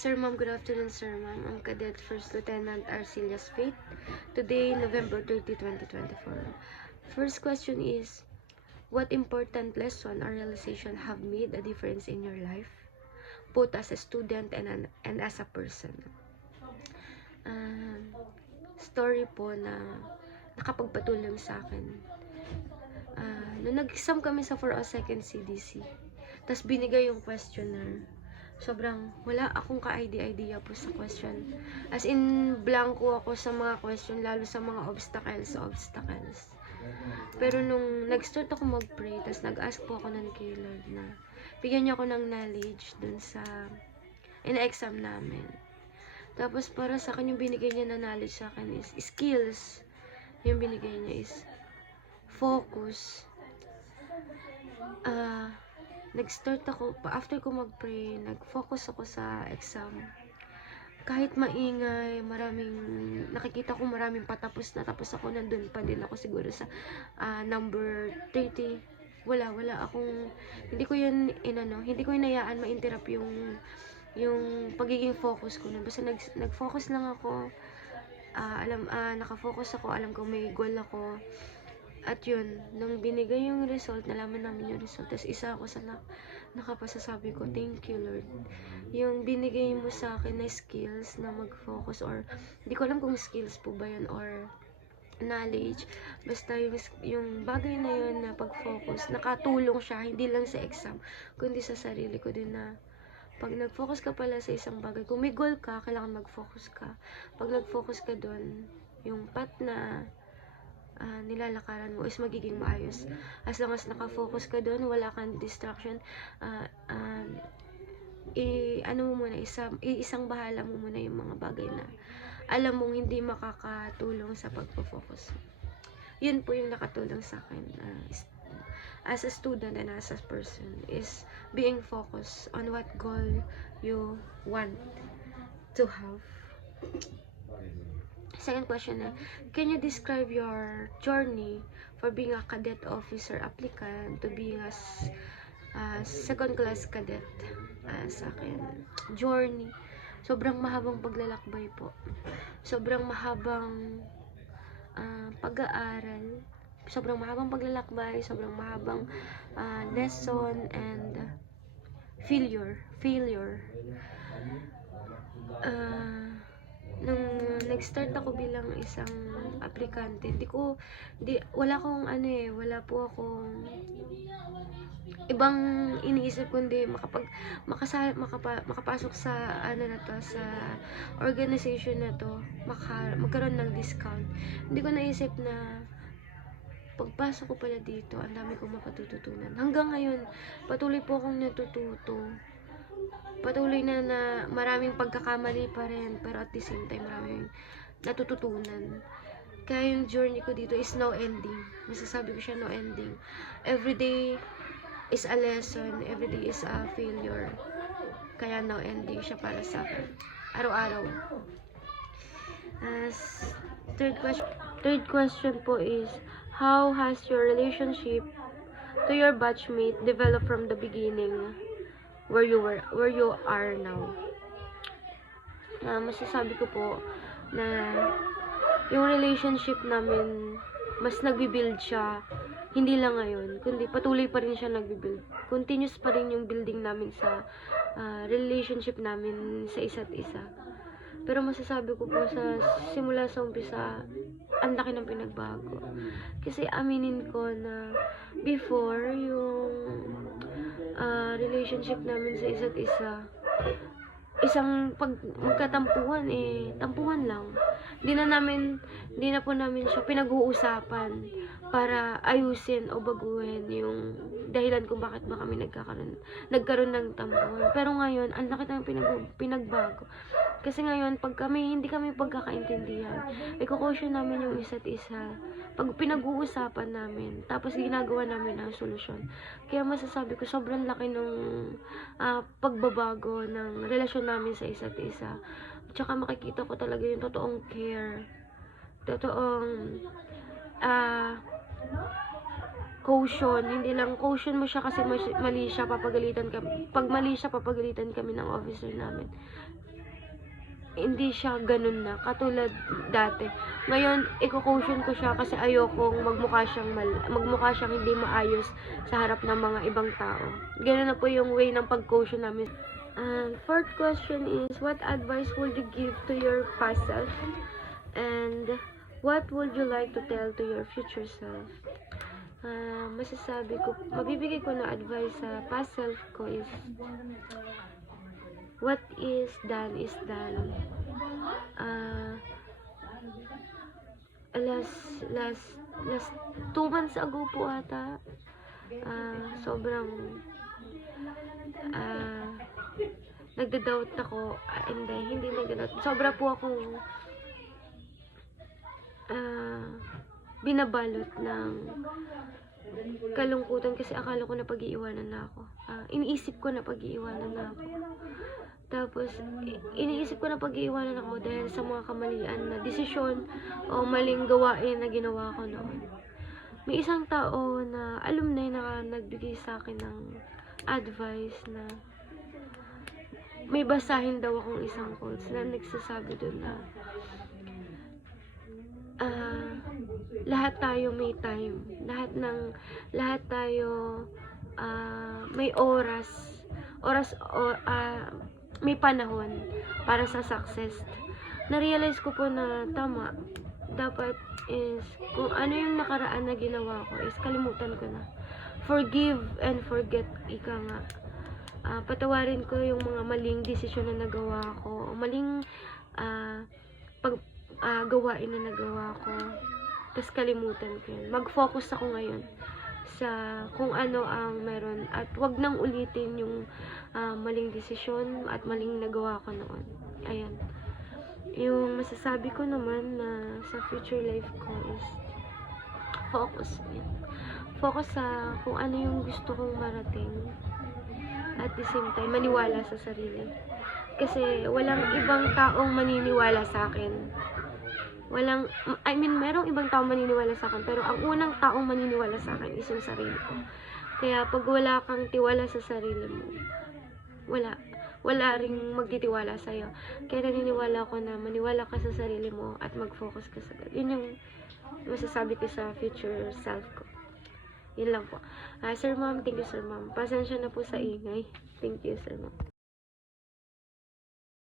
Sir, Ma'am, good afternoon, Sir, Ma'am. I'm Cadet First Lieutenant Arcelias Faith. Today, November 30, 2024. First question is, what important lesson or realization have made a difference in your life, both as a student and as a person? Story po na nakapagpatulong sa akin. Nung nag-exam kami sa 402nd CDC, tas binigay yung questionnaire. Sobrang wala akong ka-idea po sa question. As in, blanco ako sa mga question, lalo sa mga obstacles. Pero nung nag-start ako mag-pray, tas nag-ask po ako ng kay Lord na bigyan niya ako ng knowledge dun sa in-exam namin. Tapos para sa akin, yung binigay niya na knowledge sa akin is skills. Yung binigay niya is focus. Nag-start ako, after ko mag-pray, nag-focus ako sa exam. Kahit maingay, nakikita ko maraming patapos na, tapos ako nandun pa din ako siguro sa number 30. Wala akong, hindi ko yun inayaan ma-interrupt yung pagiging focus ko. Basta nag-focus lang ako, nakafocus ako, alam ko may goal ako. At yun, nung binigay yung result, nalaman namin yung result, tapos isa ako sa nakapasasabi ko, thank you Lord. Yung binigay mo sa akin na skills na mag-focus, or hindi ko alam kung skills po ba yun or knowledge, basta yung bagay na yun na pag-focus, nakatulong siya, hindi lang sa exam, kundi sa sarili ko din na pag nag-focus ka pala sa isang bagay, kung may goal ka, kailangan mag-focus ka. Pag nag-focus ka doon, yung path na nilalakaran mo is magiging maayos. As long as nakafocus ka doon, wala kang distraction, isang bahala mo muna yung mga bagay na alam mong hindi makakatulong sa pagpo-focus. Yun po yung nakatulong sa akin as a student and as a person, is being focused on what goal you want to have. Second question, can you describe your journey for being a cadet officer applicant to being a second class cadet? Sa akin, journey, sobrang mahabang paglalakbay po. Sobrang mahabang pag-aaral. Sobrang mahabang paglalakbay, sobrang mahabang lesson and failure. Nung nag-start ako bilang isang aplikante, wala po akong ibang iniisip kundi makapasok sa sa organization na to, magkaroon ng discount. Hindi ko naisip na pagpasok ko pala dito, ang dami kong mapatututunan. Hanggang ngayon, patuloy po akong natututo. Patuloy na maraming pagkakamali pa rin, pero at the same time maraming natututunan. Kaya yung journey ko dito is no ending. Masasabi ko siya no ending. Every day is a lesson, every day is a failure. Kaya no ending siya para sa akin. Araw-araw. Third question po is, how has your relationship to your batchmate developed from the beginning where you are now? Masasabi ko po na yung relationship namin mas nagbi-build siya, hindi lang ngayon, kundi patuloy pa rin siya nagbi-build. Continuous pa rin yung building namin sa relationship namin sa isa't isa. Pero masasabi ko po simula sa umpisa, ang laki ng pinagbago. Kasi aminin ko na before yung relationship namin sa isa't isa, isang magkatampuhan, tampuhan lang. Di na po namin siya pinag-uusapan para ayusin o baguhin yung dahilan kung bakit ba kami nagkaroon ng tampuhan. Pero ngayon, ang laki ng pinagbago. Kasi ngayon, pag hindi kami pagkakaintindihan, i-caution namin yung isa't isa. Pag pinag-uusapan namin, tapos ginagawa namin ang solusyon. Kaya masasabi ko, sobrang laki ng pagbabago ng relasyon namin sa isa't isa. Tsaka makikita ko talaga yung totoong care. Totoong caution, hindi lang caution mo siya kasi mali siya, papagalitan kami. Pag mali siya, papagalitan kami ng officer namin. Hindi siya ganun na, katulad dati. Ngayon, i-caution ko siya kasi ayokong magmukha siyang hindi maayos sa harap ng mga ibang tao. Ganun na po yung way ng pag-caution namin. And fourth question is, what advice would you give to your past self? And what would you like to tell to your future self? Mabibigay ko na advice sa past self ko is, what is done is done. Last 2 months ago po ata, sobrang nagda-doubt ako. Hindi nagda-doubt. Sobra po akong binabalot ng kalungkutan kasi akala ko na pag-iiwanan na ako. Iniisip ko na pag-iiwanan na ako. Tapos, iniisip ko na pag-iiwanan ako dahil sa mga kamalian na desisyon o maling gawain na ginawa ko noon. May isang tao na alumni na nagbigay sa akin ng advice na may basahin daw akong isang quotes na nagsasabi doon na lahat tayo may time. Lahat tayo may may panahon para sa success. Na-realize ko po na tama. Dapat is, kung ano yung nakaraan na ginawa ko is kalimutan ko na. Forgive and forget, ika nga. Patawarin ko yung mga maling desisyon na nagawa ko, maling gawain na nagawa ko. Tapos kalimutan ko yun. Mag-focus ako ngayon sa kung ano ang meron at wag nang ulitin yung maling desisyon at maling nagawa ko noon. Ayan. Yung masasabi ko naman na sa future life ko is focus. Focus sa kung ano yung gusto kong marating. At the same time, maniwala sa sarili. Kasi walang ibang taong maniniwala sa akin. Merong ibang taong maniniwala sa akin, pero ang unang taong maniniwala sa akin is yung sarili ko. Kaya pag wala kang tiwala sa sarili mo, wala ring magtitiwala sa'yo. Kaya naniniwala ko na maniwala ka sa sarili mo at mag-focus ka sa God. Yun yung masasabi ko sa future self ko. Yun lang po. Sir Ma'am, thank you Sir Ma'am. Pasensya na po sa ingay. Thank you Sir Ma'am.